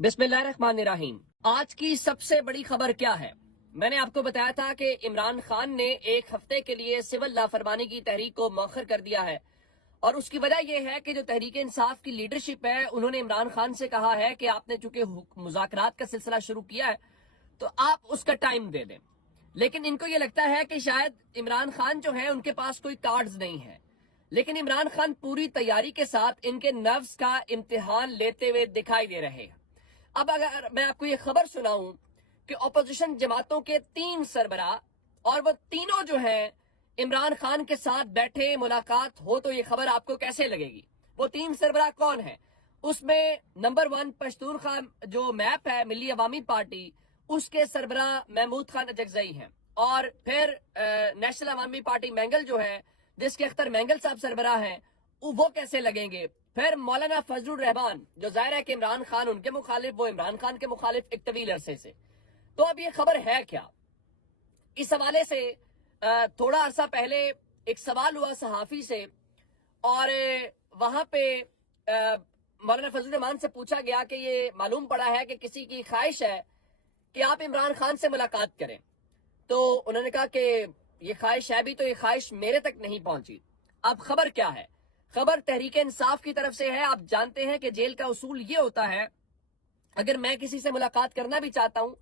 बिस्मिल्लाहिर्रहमानिर्रहीम। आज की सबसे बड़ी खबर क्या है? मैंने आपको बताया था कि इमरान खान ने एक हफ्ते के लिए सिविल लाफरमानी की तहरीक को मौखर कर दिया है और उसकी वजह यह है कि जो तहरीक इंसाफ की लीडरशिप है उन्होंने इमरान खान से कहा है कि आपने चूंकि मुज़ाकरात का सिलसिला शुरू किया है तो आप उसका टाइम दे दें। लेकिन इनको ये लगता है कि शायद इमरान खान जो है उनके पास कोई कार्ड्स नहीं है, लेकिन इमरान खान पूरी तैयारी के साथ इनके नर्व्स का इम्तिहान लेते हुए दिखाई दे रहे हैं। अब अगर मैं आपको ये खबर सुनाऊं कि अपोजिशन जमातों के 3 सरबराह और वो तीनों जो हैं इमरान खान के साथ बैठे मुलाकात हो, तो ये खबर आपको कैसे लगेगी? वो 3 सरबराह कौन है? उसमें नंबर 1 पश्तून खान जो मैप है मिली अवामी पार्टी, उसके सरबराह महमूद खान अचकजई हैं, और फिर नेशनल अवामी पार्टी मैंगल जो है जिसके अख्तर मैंगल साहब सरबराह हैं, वो कैसे लगेंगे? फिर मौलाना फजलुर रहमान जो जाहिर है कि इमरान खान उनके मुखालिफ, वो इमरान खान के मुखालिफ एक तवील अरसे से। तो अब ये खबर है क्या? इस हवाले से थोड़ा अरसा पहले एक सवाल हुआ सहाफी से और वहां पे मौलाना फजलुर रहमान से पूछा गया कि ये मालूम पड़ा है कि किसी की ख्वाहिश है कि आप इमरान खान से मुलाकात करें। तो उन्होंने कहा कि ये ख्वाहिश है भी, तो ये ख्वाहिश मेरे तक नहीं पहुंची। अब खबर क्या है? खबर तहरीक इंसाफ की तरफ से है। आप जानते हैं कि जेल का उसूल ये होता है, अगर मैं किसी से मुलाकात करना भी चाहता हूं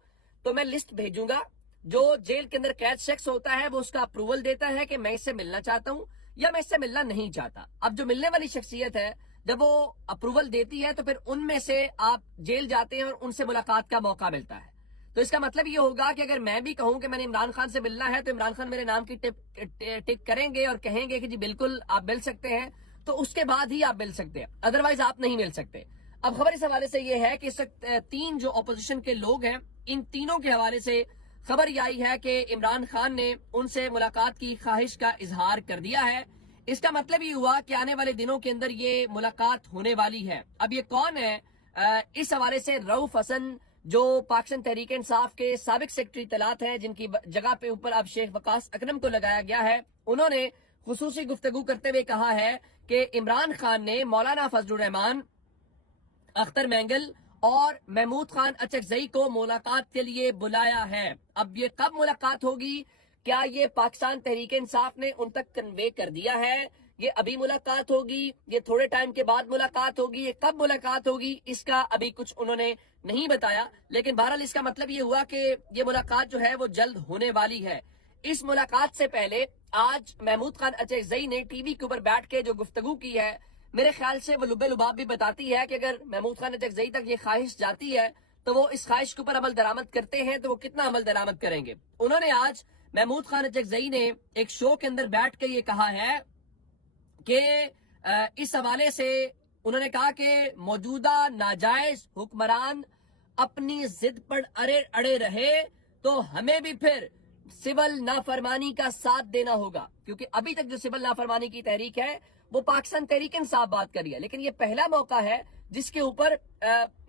तो मैं लिस्ट भेजूंगा। जो जेल के अंदर कैद शख्स होता है वो उसका अप्रूवल देता है कि मैं इससे मिलना चाहता हूं या मैं इससे मिलना नहीं चाहता। अब जो मिलने वाली शख्सियत है जब वो अप्रूवल देती है तो फिर उनमें से आप जेल जाते हैं और उनसे मुलाकात का मौका मिलता है। तो इसका मतलब ये होगा कि अगर मैं भी कहूं कि मैंने इमरान खान से मिलना है तो इमरान खान मेरे नाम की टिक करेंगे और कहेंगे कि जी बिल्कुल आप मिल सकते हैं, तो उसके बाद ही आप मिल सकते हैं, अदरवाइज आप नहीं मिल सकते। अब खबर इस हवाले से ये है कि इस वक्त 3 जो अपोजिशन के लोग हैं, इन तीनों के हवाले से खबर ये आई है कि इमरान खान ने उनसे मुलाकात की ख्वाहिश का इजहार कर दिया है। इसका मतलब ये हुआ कि आने वाले दिनों के अंदर ये मुलाकात होने वाली है। अब ये कौन है? इस हवाले से रऊफ हसन जो पाकिस्तान तहरीक इंसाफ के साबिक सेक्रेटरी तलात हैं, जिनकी जगह पे ऊपर अब शेख वकास अकरम को लगाया गया है, उन्होंने खुसूसी गुफ्तगू करते हुए कहा है कि इमरान खान ने मौलाना फजलुर रहमान, अख्तर मैंगल और महमूद खान अचकजई को मुलाकात के लिए बुलाया है। अब ये कब मुलाकात होगी? क्या ये पाकिस्तान तहरीक इंसाफ ने उन तक कन्वे कर दिया है? ये अभी मुलाकात होगी? ये थोड़े टाइम के बाद मुलाकात होगी? ये कब मुलाकात होगी? इसका अभी कुछ उन्होंने नहीं बताया, लेकिन बहरहाल इसका मतलब ये हुआ कि ये मुलाकात जो है वो जल्द होने वाली है। इस मुलाकात से पहले आज महमूद खान अचकजई ने टीवी के ऊपर बैठ के जो गुफ्तगू की है, मेरे ख्याल से वो लुबे लुबाब भी बताती है कि अगर महमूद खान अचकजई तक ये ख्वाहिश जाती है तो वो इस ख्वाहिश के ऊपर अमल दरामद करते हैं तो वो कितना अमल दरामद करेंगे। उन्होंने आज महमूद खान अचकजई ने एक शो के अंदर बैठ के ये कहा है कि इस हवाले से उन्होंने कहा कि मौजूदा नाजायज हुक्मरान अपनी जिद पर अड़े रहे तो हमें भी फिर सिविल नाफरमानी का साथ देना होगा, क्योंकि अभी तक जो सिविल नाफरमानी की तहरीक है वो पाकिस्तान तहरीक इंसाफ बात कर रही है, लेकिन ये पहला मौका है जिसके ऊपर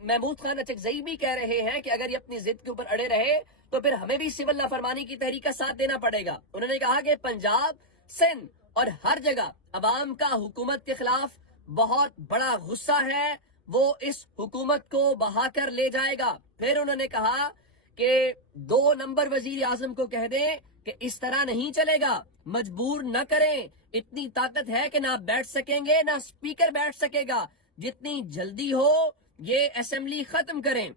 महमूद खान अचकजई भी कह रहे हैं कि अगर ये अपनी जिद के ऊपर अड़े रहे तो फिर हमें भी सिविल नाफरमानी की तहरीक का साथ देना पड़ेगा। उन्होंने कहा कि पंजाब, सिंध और हर जगह अवाम का हुकूमत के खिलाफ बहुत बड़ा गुस्सा है, वो इस हुकूमत को बहाकर ले जाएगा। फिर उन्होंने कहा कि 2 नंबर वजीर आजम को कह दें कि इस तरह नहीं चलेगा, मजबूर न करें, इतनी ताकत है कि ना बैठ सकेंगे ना स्पीकर बैठ सकेगा, जितनी जल्दी हो ये असेंबली खत्म करें।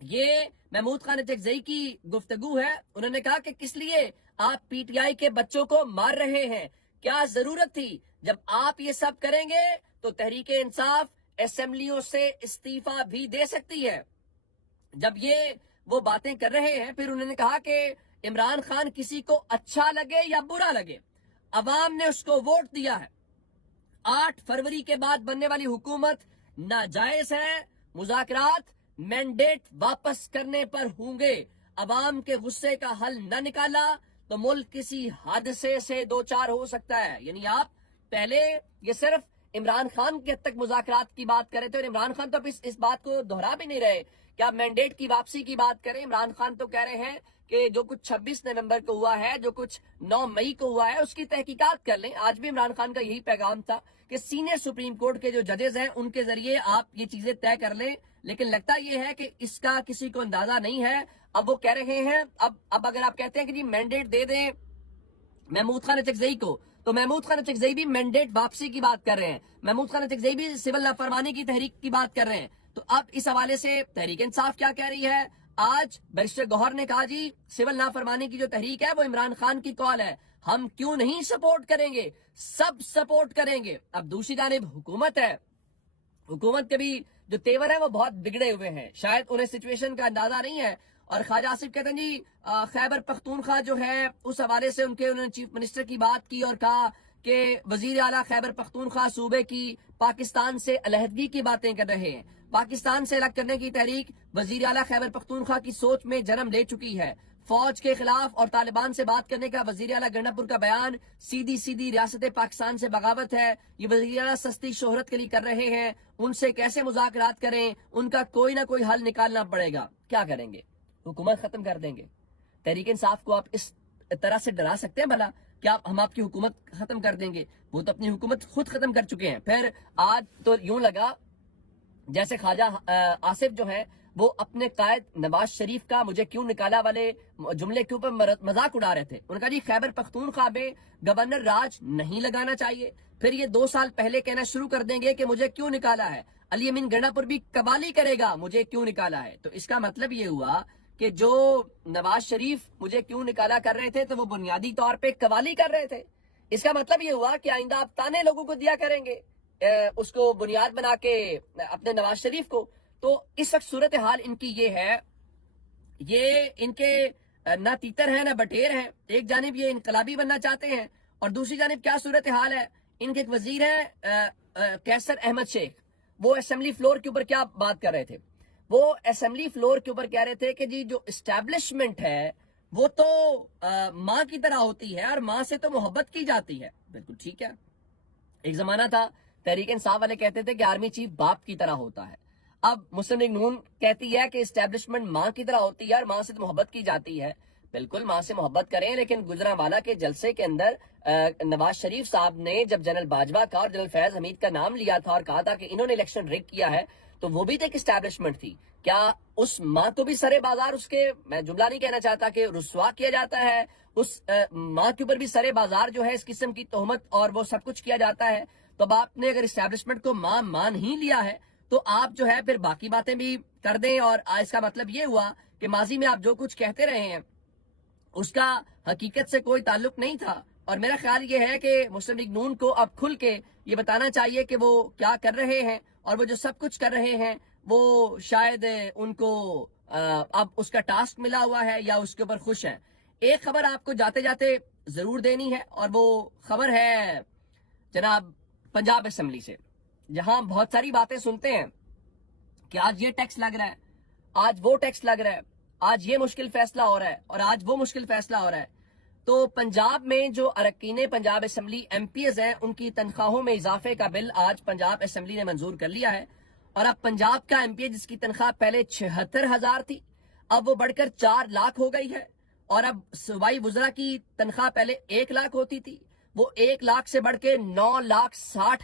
ये महमूद खान अचकजई की गुफ्तगू है। उन्होंने कहा कि किस लिए आप पीटीआई के बच्चों को मार रहे हैं, क्या जरूरत थी? जब आप ये सब करेंगे तो तहरीक इंसाफ असेंबलियों से इस्तीफा भी दे सकती है। जब ये वो बातें कर रहे हैं, फिर उन्होंने कहा कि इमरान खान किसी को अच्छा लगे या बुरा लगे, अवाम ने उसको वोट दिया है। 8 फरवरी के बाद बनने वाली हुकूमत नाजायज है, मुज़ाकरात मैंडेट वापस करने पर होंगे। अवाम के गुस्से का हल न निकाला तो मुल्क किसी हादसे से दो चार हो सकता है। यानी आप पहले ये सिर्फ इमरान खान के तक मुज़ाकरात की बात करें तो इमरान खान तो अब इस बात को दोहरा भी नहीं रहे कि आप मैंडेट की वापसी की बात करें। इमरान खान तो कह रहे हैं कि जो कुछ 26 नवंबर को हुआ है, जो कुछ 9 मई को हुआ है, उसकी तहकीकात कर लें। आज भी इमरान खान का यही पैगाम था कि सीनियर सुप्रीम कोर्ट के जो जजेस हैं उनके जरिए आप ये चीजें तय कर लें, لیکن لگتا یہ ہے کہ اس کا کسی کو اندازہ نہیں ہے. اب وہ کہہ رہے ہیں اب اگر آپ کہتے ہیں کہ جی مینڈیٹ دے دیں محمود خان اچکزئی کو, تو محمود خان اچکزئی بھی مینڈیٹ واپسی کی بات کر رہے ہیں. محمود خان اچکزئی بھی سول نافرمانی کی تحریک کی بات کر رہے ہیں. تو اب اس حوالے سے تحریک انصاف کیا کہہ رہی ہے؟ آج بیرسٹر گوہر نے کہا جی سول نافرمانی کی جو تحریک ہے وہ عمران خان کی کال ہے, ہم کیوں نہیں سپورٹ کریں گے, سب سپورٹ کریں گے. اب دوسری جانب حکومت ہے, حکومت کے بھی جو تیور ہیں وہ بہت بگڑے ہوئے ہیں, شاید انہیں سچویشن کا اندازہ نہیں ہے. اور خواجہ آصف کہتے ہیں جی خیبر پختونخوا جو ہے اس حوالے سے انہوں نے چیف منسٹر کی بات کی اور کہا کہ وزیر اعلیٰ خیبر پختونخوا صوبے کی پاکستان سے علیحدگی کی باتیں کر رہے ہیں. پاکستان سے الگ کرنے کی تحریک وزیر اعلیٰ خیبر پختونخوا کی سوچ میں جنم لے چکی ہے. فوج کے خلاف اور طالبان سے بات کرنے کا وزیر اعلیٰ گنڈا پور کا بیان سیدھی ریاست پاکستان سے بغاوت ہے. یہ وزیر اعلیٰ سستی شہرت کے لیے کر رہے ہیں, ان سے کیسے مذاکرات کریں, ان کا کوئی نہ کوئی حل نکالنا پڑے گا. کیا کریں گے؟ حکومت ختم کر دیں گے؟ تحریک انصاف کو آپ اس طرح سے ڈرا سکتے ہیں بھلا کہ ہم آپ کی حکومت ختم کر دیں گے؟ وہ تو اپنی حکومت خود ختم کر چکے ہیں. پھر آج تو یوں لگا جیسے خواجہ آصف جو ہے وہ اپنے قائد نواز شریف کا مجھے کیوں نکالا والے جملے کے اوپر مذاق اڑا رہے تھے. ان کا جی خیبر پختونخوا میں گورنر راج نہیں لگانا چاہیے, پھر یہ 2 سال پہلے کہنا شروع کر دیں گے کہ مجھے کیوں نکالا ہے. علی امین گنڈا پور بھی قوالی کرے گا مجھے کیوں نکالا ہے. تو اس کا مطلب یہ ہوا کہ جو نواز شریف مجھے کیوں نکالا کر رہے تھے تو وہ بنیادی طور پہ قوالی کر رہے تھے. اس کا مطلب یہ ہوا کہ آئندہ آپ تانے لوگوں کو دیا کریں گے اس کو بنیاد بنا کے اپنے نواز شریف کو. تو اس وقت صورتحال ان کی یہ ہے, یہ ان کے نہ تیتر ہیں نہ بٹیر ہیں. ایک جانب یہ انقلابی بننا چاہتے ہیں اور دوسری جانب کیا صورتحال ہے, ان کے ایک وزیر ہیں کیسر احمد شیخ, وہ اسمبلی فلور کے اوپر کیا بات کر رہے تھے, وہ اسمبلی فلور کے اوپر کہہ رہے تھے کہ جی جو اسٹیبلشمنٹ ہے وہ تو ماں کی طرح ہوتی ہے اور ماں سے تو محبت کی جاتی ہے. بالکل ٹھیک ہے, ایک زمانہ تھا تحریک انصاف والے کہتے تھے کہ آرمی چیف باپ کی طرح ہوتا ہے. اب مسلم لیگ نون کہتی ہے کہ اسٹیبلشمنٹ ماں کی طرح ہوتی ہے اور ماں سے تو محبت کی جاتی ہے. بالکل ماں سے محبت کریں, لیکن گجرانوالہ کے جلسے کے اندر نواز شریف صاحب نے جب جنرل باجوہ کا اور جنرل فیض حمید کا نام لیا تھا اور کہا تھا کہ انہوں نے الیکشن ریگ کیا ہے, تو وہ بھی تو ایک اسٹیبلشمنٹ تھی. کیا اس ماں کو بھی سرے بازار اس کے, میں جملہ نہیں کہنا چاہتا کہ رسوا کیا جاتا ہے, اس ماں کے اوپر بھی سرے بازار جو ہے اس قسم کی تہمت اور وہ سب کچھ کیا جاتا ہے. تو اب آپ نے اگر اسٹیبلشمنٹ کو ماں مان ہی لیا ہے تو آپ جو ہے پھر باقی باتیں بھی کر دیں. اور اس کا مطلب یہ ہوا کہ ماضی میں آپ جو کچھ کہتے رہے ہیں اس کا حقیقت سے کوئی تعلق نہیں تھا. اور میرا خیال یہ ہے کہ مسلم لیگ نون کو اب کھل کے یہ بتانا چاہیے کہ وہ کیا کر رہے ہیں, اور وہ جو سب کچھ کر رہے ہیں وہ شاید ان کو اب اس کا ٹاسک ملا ہوا ہے یا اس کے اوپر خوش ہیں. ایک خبر آپ کو جاتے جاتے ضرور دینی ہے, اور وہ خبر ہے جناب پنجاب اسمبلی سے, جہاں بہت ساری باتیں سنتے ہیں کہ آج یہ ٹیکس لگ رہا ہے, آج وہ ٹیکس لگ رہا ہے, آج یہ مشکل فیصلہ ہو رہا ہے اور آج وہ مشکل فیصلہ ہو رہا ہے. تو پنجاب میں جو اراکین Punjab assembly M P As ہیں ان کی تنخواہوں میں اضافے کا بل آج پنجاب اسمبلی نے منظور کر لیا ہے. اور اب پنجاب کا ایم پی جس کی تنخواہ پہلے 76,000 تھی اب وہ بڑھ کر 4 لاکھ ہو گئی ہے. اور اب صوبائی وزراء کی تنخواہ پہلے 1 لاکھ ہوتی تھی, وہ 1 لاکھ سے بڑھ کے 9,60,000